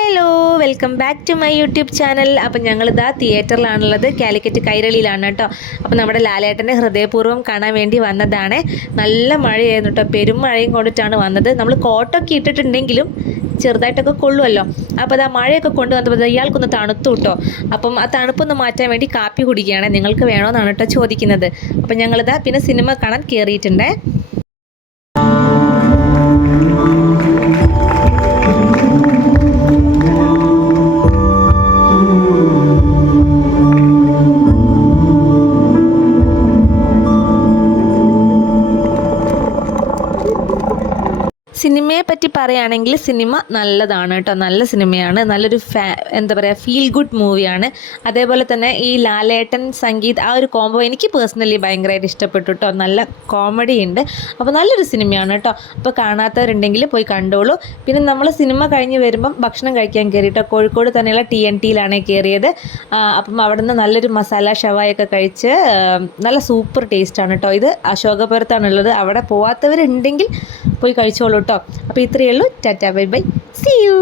Hello, welcome back to my YouTube channel. അപ്പം ഞങ്ങളിതാ തിയേറ്ററിലാണുള്ളത്, കാലിക്കറ്റ് കൈരളിയിലാണ് കേട്ടോ. അപ്പം നമ്മുടെ ലാലേട്ടനെ ഹൃദയപൂർവ്വം കാണാൻ വേണ്ടി വന്നതാണ്. നല്ല മഴയായിരുന്നു കേട്ടോ, പെരും മഴയും കൊണ്ടിട്ടാണ് വന്നത്. നമ്മൾ കോട്ടൊക്കെ ഇട്ടിട്ടുണ്ടെങ്കിലും ചെറുതായിട്ടൊക്കെ കൊള്ളുമല്ലോ. അപ്പോൾ അത് ആ മഴയൊക്കെ കൊണ്ടുവന്നപ്പോൾ ഇയാൾക്കൊന്ന് തണുത്തു കേട്ടോ. അപ്പം ആ തണുപ്പൊന്ന് മാറ്റാൻ വേണ്ടി കാപ്പി കുടിക്കുകയാണ്. നിങ്ങൾക്ക് വേണമെന്നാണ് കേട്ടോ ചോദിക്കുന്നത്. അപ്പം ഞങ്ങളിതാ പിന്നെ സിനിമ കാണാൻ കയറിയിട്ടുണ്ട്. സിനിമയെ പറ്റി പറയുകയാണെങ്കിൽ സിനിമ നല്ലതാണ് കേട്ടോ, നല്ല സിനിമയാണ്. നല്ലൊരു എന്താ പറയുക, ഫീൽ ഗുഡ് മൂവിയാണ്. അതേപോലെ തന്നെ ഈ ലാലേട്ടൻ സംഗീത് ആ ഒരു കോംബോ എനിക്ക് പേഴ്സണലി ഭയങ്കരമായിട്ട് ഇഷ്ടപ്പെട്ടു കേട്ടോ. നല്ല കോമഡി ഉണ്ട്. അപ്പോൾ നല്ലൊരു സിനിമയാണ് കേട്ടോ. അപ്പോൾ കാണാത്തവരുണ്ടെങ്കിൽ പോയി കണ്ടോളൂ. പിന്നെ നമ്മൾ സിനിമ കഴിഞ്ഞ് വരുമ്പം ഭക്ഷണം കഴിക്കാൻ കയറി കേട്ടോ. കോഴിക്കോട് തന്നെയുള്ള TNTയിലാണ് കയറിയത്. അപ്പം അവിടെ നിന്ന് നല്ലൊരു മസാല ഷവായൊക്കെ കഴിച്ച് നല്ല സൂപ്പർ ടേസ്റ്റാണ് കേട്ടോ. ഇത് അശോകപുരത്താണുള്ളത്. അവിടെ പോവാത്തവരുണ്ടെങ്കിൽ പോയി കഴിച്ചോളൂ കേട്ടോ. അപ്പോൾ ഇത്രയേ ഉള്ളൂ. Tata, bye bye, see U.